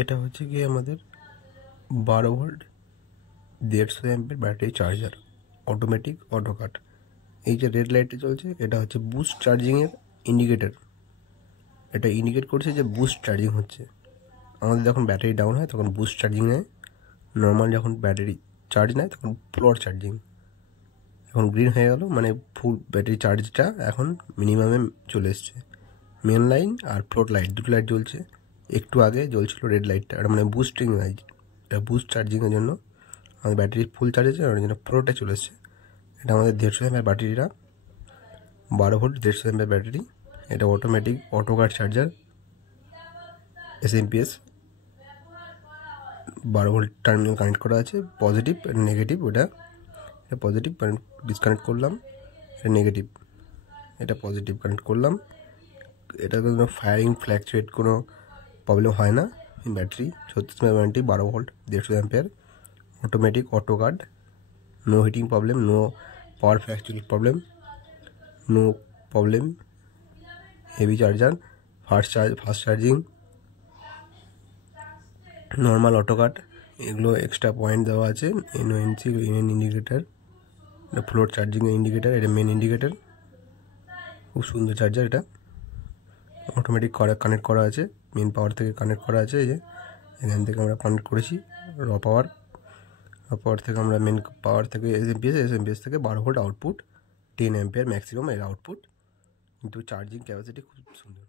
এটা হচ্ছে কি আমাদের 12 volt 150 ampere battery charger, automatic auto cut. এই যে রেড লাইটটা চলছে এটা হচ্ছে বুস্ট চার্জিংয়ের ইন্ডিকেটার। এটা ইন্ডিকেট করছে যে বুস্ট চার্জিং হচ্ছে। আমাদের যখন ব্যাটারি ডাউন হয় তখন বুস্ট চার্জিং নেয়, নর্মাল যখন ব্যাটারি চার্জ নেয় তখন ফ্লোর চার্জিং। এখন গ্রিন হয়ে গেল, মানে ফুল ব্যাটারি চার্জটা এখন মিনিমামে চলে এসছে। মেন লাইন আর ফ্লোর লাইট, দুটো লাইট জ্বলছে। একটু আগে জ্বলছিল রেড লাইটটা, এটা মানে বুস্টিং লাইট। এটা বুস্ট চার্জিংয়ের জন্য আমাদের ব্যাটারি ফুল চার্জ আছে, ওর জন্য ফ্লোরটা চলে এসছে। এটা আমাদের 150 এমএর ব্যাটারিটা, 12 ভোল্ট 150 এমএর ব্যাটারি। এটা অটোমেটিক অটো কাট charger, SMPS 12 volt terminal connect করা আছে, পজিটিভ নেগেটিভ। এটা পজিটিভ ডিসকানেক্ট করলাম, এটা নেগেটিভ, এটা পজিটিভ কানেক্ট করলাম। এটা কোনো ফায়ারিং ফ্ল্যাকচুয়েট কোনো প্রবলেম হয় না। ব্যাটারি 36 এমএর warranty, 12 volt 150 ampere, automatic auto cut, no heating problem, no power fluctuate problem, no problem. Heavy charger, fast charging, normal auto cut. এগুলো এক্সট্রা পয়েন্ট দেওয়া আছে, এনওএনসি ইউএন ইন্ডিকেটার, এটা ফ্লোর চার্জিংয়ের ইন্ডিকেটার, এটা মেন ইন্ডিকেটার। খুব সুন্দর চার্জার। এটা অটোমেটিক কানেক্ট করা আছে, মেন পাওয়ার থেকে কানেক্ট করা আছে। এই যে এখান থেকে আমরা কানেক্ট করেছি র পাওয়ার থেকে আমরা মেন পাওয়ার থেকে এসএমপিএস থেকে 12 ভোল্ট আউটপুট, 10 অ্যাম্পিয়ার ম্যাক্সিমাম এর আউটপুট। কিন্তু চার্জিং ক্যাপাসিটি খুব সুন্দর।